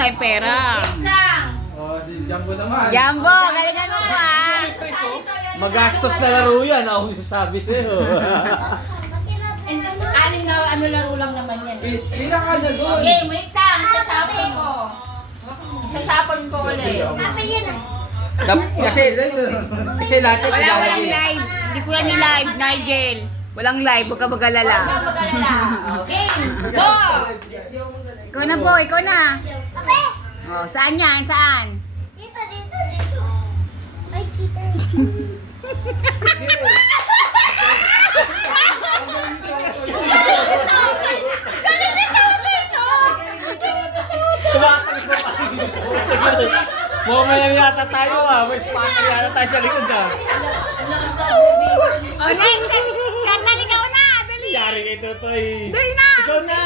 tayong pera. Oh, si Jumbo naman. Jambo, galingan mo po ah. Magastos na laro yan, ako sasabi sa'yo. Anim na ano laro lang naman yan. Ilang ka na doon? Okay, wait lang. Sasapon ko. Sasapon ko ulit. Kasi lahat yan Walang live. Hindi ko yan ni-live, Nigel. Walang live, huwag ka mag-alala. Huwag ka mag-alala. Okay, go! Ikaw na po, ikaw na. Oh, saan yan? Saan? Dito. Ay, cheater. Tumatagos pa pa. Mamaya yata tayo ah. May spotter yata tayo sa likod ah. Oh, next! Chantal, ikaw na! Dali! Yari kay Totoy. Dali na! Ikaw na!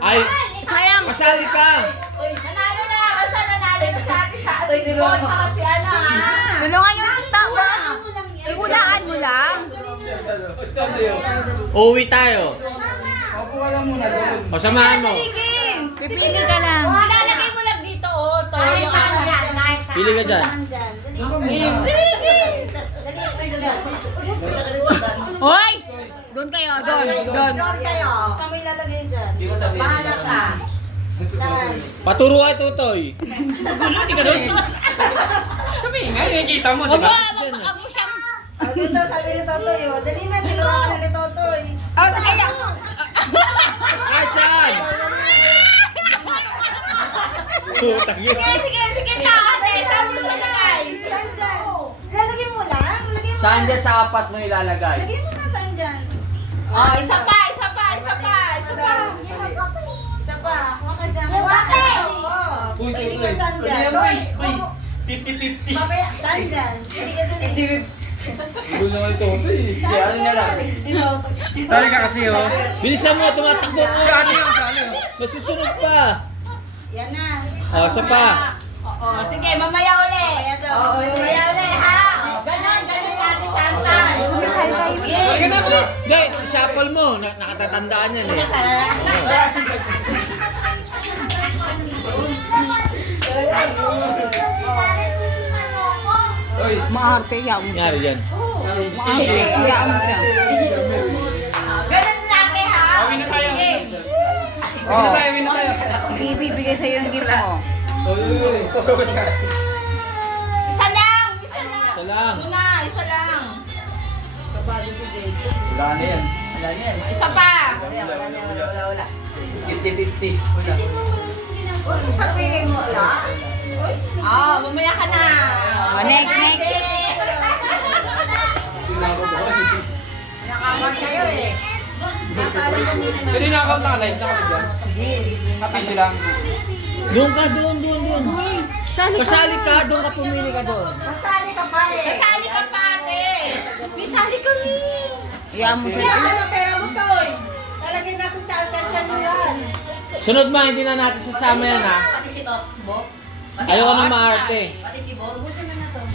Ay, Sayang! kasali ka! Nanalo na! Basta nanalo na siya ate siya. Si Bon, tsaka si ano ah. Tulungan yung tao. Iulaan mo lang. Uuwi tayo. Opo ka lang muna doon. O, samahan mo. Pipili ka lang. Lalagay mo lang dito oh. To yung Pili ka dyan. Hoy! Doon kayo, doon. kayo. Saan mo ilalagay dyan? Bahala ka. Paturo kay Totoy. Kami nga, nakikita mo, Huwag diba? mo, huwag mo siyang... Dito sabi ni Totoy oh. Dali na, ginawa ka na ni Totoy. Oh, kaya! Ay, saan? Putang yun. Sige, tate. Saan mo ilalagay? Saan dyan? Lalagay mo lang? Lagay mo. Saan dyan sa apat mo ilalagay? Lagay mo na saan dyan? Oh, isa pa. Isa pa. Kuha ka dyan. Yung kape! Uy, Pili ka saan dyan? Uy, 50-50. Mamaya, saan dyan? Pili ka dyan. Gulo naman ito. Hindi, ano niya lang. Tali ka kasi oh. Bilisan mo, tumatakbo mo. Sali yun, sali yun. Masusunod pa. Yan na. O, isa pa. Oo, sige, mamaya uli. Oo, mamaya uli, ha? Ganon natin Chantal. Sige na, please. Guys, shuffle mo. Nakatatandaan yan eh. Uy, Maarte, yaw mo siya. Nangyari dyan. Maarte, yaw mo siya. Ganon natin, ha? Awin na tayo. Sige. Win na tayo. Ibibigay sa'yo yung gift mo. Uy, tusugod ka. Isa lang. Isa lang. Una, isa lang. Wala na yan. Isa pa. 50-50. Sabihin mo, wala? Oo, mamaya ka na. Oh, next. Nakakamar kayo eh. Pwede na-account na ka live. Kapit lang. Doon ka, doon. Kasali ka, doon ka pumili ka doon. Kasali ka pa eh. Kasali ka pa ate. May sali kami. Yaw mo siya. Saan ang pera mo, Toy? Lalagyan natin sa alkansya mo yan. Sunod ma, hindi na natin sasama yan ha. Pati si Bo. Ayoko nang maarte. Pati si Bo.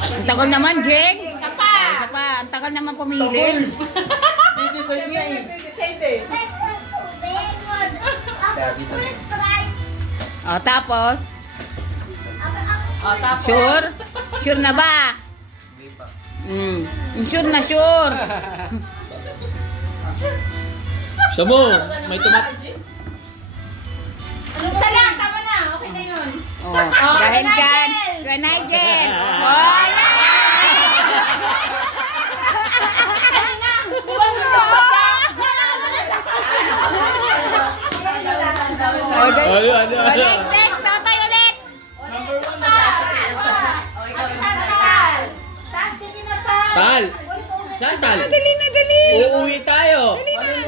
Ang tagal naman, Jeng. Isa pa. Isa pa, ang tagal naman pumili. I-decide niya eh. Decide eh. Oh, tapos? O, tapos. Sure? Sure na ba? Sure na sure. Siya mo, may Isa lang, tama na. Okay na yun. Oh, dahil dyan, kay Nigel. Oh, next, tatay ulit. Tal! Saan tal? Dali na, dali. Uuwi tayo.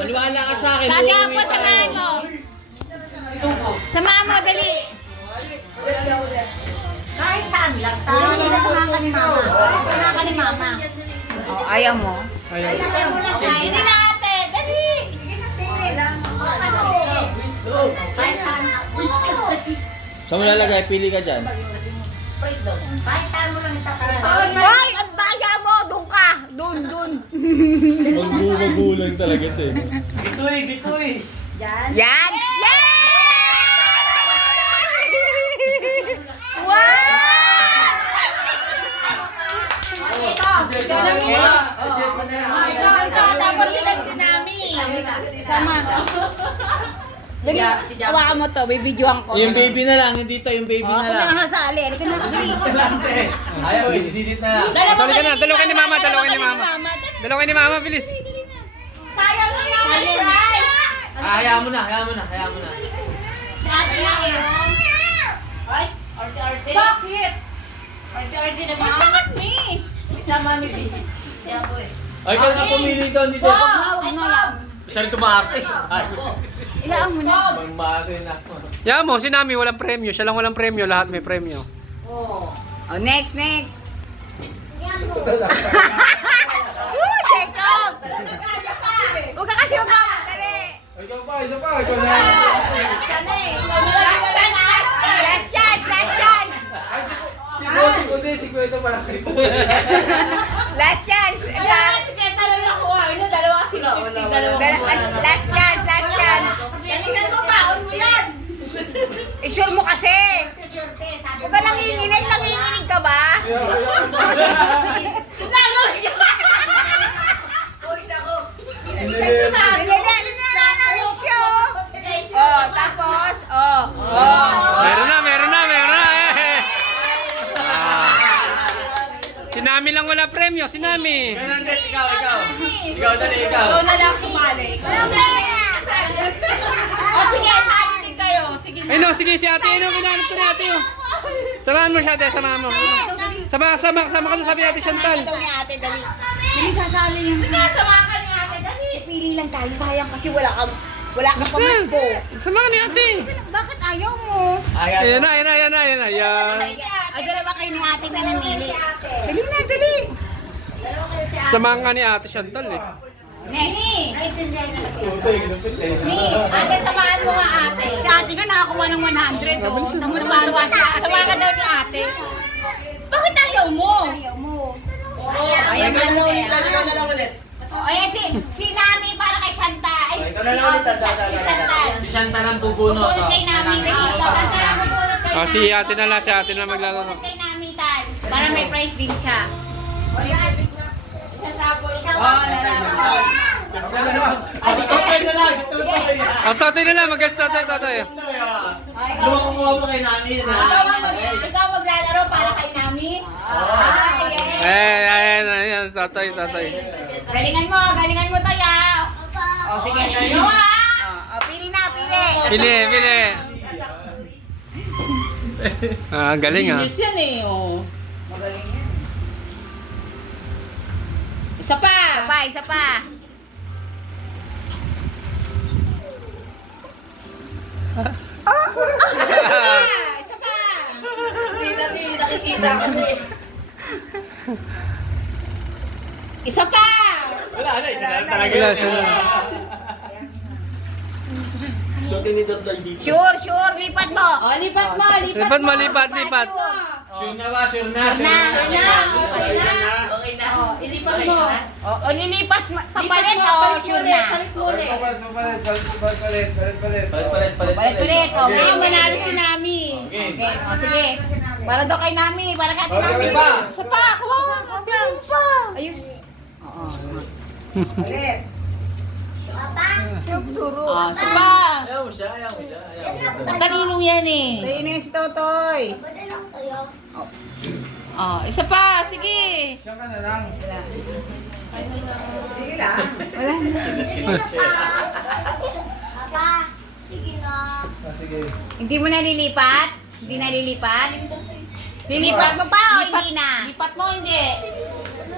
Maniwala ka sa akin, Tati uuwi ako, samahan tayo. mo. Samahan mo, dali. Kahit saan lang tayo. Hindi na kumaka ni mama. Kumaka ni mama. Oh, ayaw mo. Hindi na ate. Dali. Sige na, pili. Kahit saan. Saan mo lalagay? Pili ka dyan. Sprite doon. Kahit saan mo lang itatapon. Hoy, ang daya mo. Doon ka. Doon. Magbumagulang talaga ito eh. Yan. Yan. Yay! Dali, hawakan mo to, bibidyoan ko. Yung baby na lang, dito yung baby Oh, na ako lang. na nasali. Halika na. Ayaw, didit na lang. Sali ka na, dalawa kayo ni mama, dalawa kayo ni mama. Dalawa kayo ni mama, bilis. Sayang na yung prize. Hayaan mo na, hayaan mo na, hayaan mo na. Ate na kayo. Ay, arte-arte. Bakit? Arte-arte naman. Bakit me? Ito, mami, B. Kaya po eh. Ay, ka na pumili doon dito. Huwag na yan. Masyari tumarte. Ay, Ilaan mo na. mamate na. Yan mo, si Nami walang premyo. Siya lang walang premyo, lahat may premyo. Oh, next. Yan mo. Jacob! Huwag ka kasi umawa. Dali. Ikaw pa, isa pa. Ikaw na. Last chance. Si Boss, si Kundi, si Kuwento para kayo. Last chance. Last chance. Galingan mo pa, on mo yan. I-sure mo kasi. Surte, sabi Huwag ka nanginginig ka ba? Hindi na yung show. Oh, tapos, Meron na. Eh. Si Nami lang wala premyo, si Nami. Ikaw. Ikaw, dali, ikaw. na lang sumali. O sige, sali din kayo. Sige na. Ay no, sige si ate, kailangan ko ni ate. Samahan mo siya ate, samahan mo. Sama ka na sabi ate Chantal. Ito ni ate, dali. Dali, sasali yung Samahan ka ni ate, dali. pili lang tayo. Sayang kasi wala ka pamasko. Samahan ni ate. Bakit ayaw mo? Ayan na. Ayan. Ay, dala ba kayo ni ate na namili? Dali. Samahan nga ni ate Chantal eh. Neni! Ate, samahan mo nga ate. Si ate ka nakakuha ng 100. Oh. Namatuwa siya. Samahan ka daw ni ate. Bakit ayaw mo? Ayaw mo na ulit. Ikaw na lang ulit. Ayan si Nami para kay Shanta. Ay, Ikaw na lang ulit. si Chantal. Si Shanta lang bubunot. Pupulot kay Nami. Sasarap pupulot kay Ah, Nami. si ate na lang, maglalaro. Pupulot kay Nami, Tan. Para may prize din siya. Isasapo, ikaw. Si Totoy na lang. Si Totoy. As tatay na lang, mag-guest tatay. Lumakuha mo kay Nani. Ikaw maglalaro para kay Nami. Ayan, tatay. Galingan mo tayo. O, sige. Ano Pili na, pili. Pili. Ah, galing ah. Genius yan eh, oh. Isa pa. Isa pa. Isa pa. Hindi nakikita ko eh. Isa pa. Wala na, isa na lang talaga. Wala, isa na. Sure, lipat mo. O, lipat mo. Lipat. Sure na ba? Sure na. Okay na. Ilipat mo. O lilipat, papalit o sure na. Palit mo ulit. Palit. O, Ngayon manalo si Nami. Okay. Okay, o sige. Para daw kay Nami, para kay Ate Okay, Nami. isa pa. Isa pa, kuha. Pili mo pa. Ayos. Ulit. Isa pa. Ayaw mo siya. Kanino yan eh? Sa'yo na si Totoy. Pwede lang sa'yo. Isa pa. Sige. Sige lang. Papa, sige na. Hindi mo nalilipat? Hindi nalilipat? Lilipat mo pa o hindi na? Lipat mo, hindi.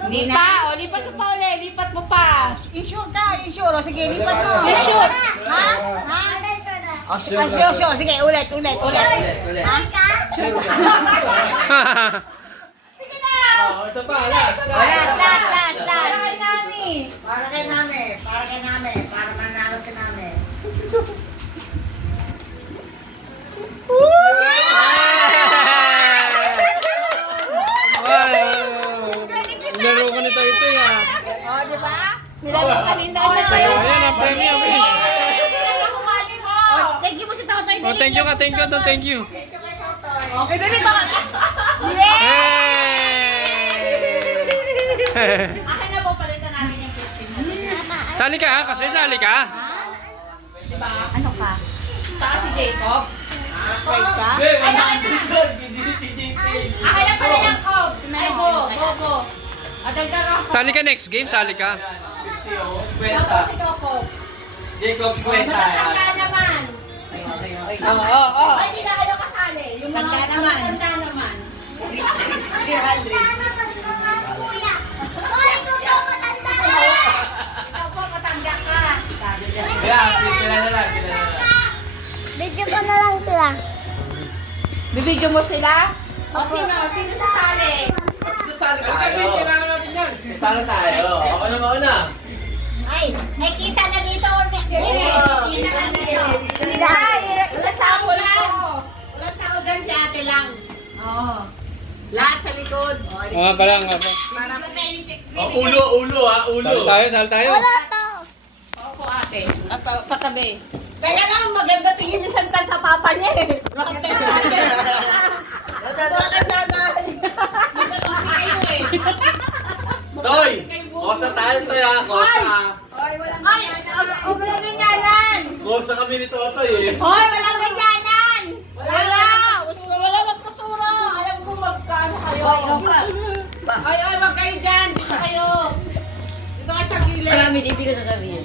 Hindi Lipat na? pa. O, lipat mo pa ulit. Lipat mo pa. I-sure ka, i-sure. O sige, lipat mo. I-sure. Ha? Ate, sure na. O, sure. Sige, ulit. Ha? Sige na. Isa pa, last. Last. Para kay Nami. Para kay Nami. Para manalo si Nami. Laro ko nito ah. O, di ba? Nilaro ka din daw na. Ayan ang premyo. Thank you po sa Totoy. Oh, thank you. Okay, dali ba? Yeah! Akin na po, palitan natin yung 15 na. Sali ka ha, kasi sali ka. Diba? Ano ka? Saka si Jacob. Right ka? Hindi, 100 yun. Binibigay. Akin na pala yung Cob. Ay, go. At dagdagan ko. Sali ka next game, sali ka. 50 oh. Tapos ikaw, Cob. 50. Jacob, 50. Matatanda naman. Oo. Ay, hindi na kayo kasali. Yung mga Tanda naman. Tanda naman. 300. Kuya. Hoy, ikaw matanda na. Ikaw po, matanda ka. Kaya, sila na lang. Video ko na lang sila. Bibigyan mo sila? O sino? Sino sasali? Sasali tayo. Sasali tayo. Ako na mauna. Ay, kita na dito. Kita na dito. Isasama lang. Walang tao dyan, si ate lang. Oo. Lahat sa likod. Nga pala, nga pa. Ulo Sali tayo. Wala to. Opo, ate. Patabi. Kaya lang, maganda tingin ni Chantal sa papa niya eh. Bakit natin? Bakit nanay? Kayo eh. Toy! Kosa tayo, Toy ha. Kosa. Ay, walang ganyanan. Kosa kami ni Totoy eh. Hoy, walang ganyanan. Wala magkasura. Alam ko magkano kayo. Ay, wag kayo dyan. Dito kayo. Dito kayo sa gilid. Marami hindi ko sasabihin.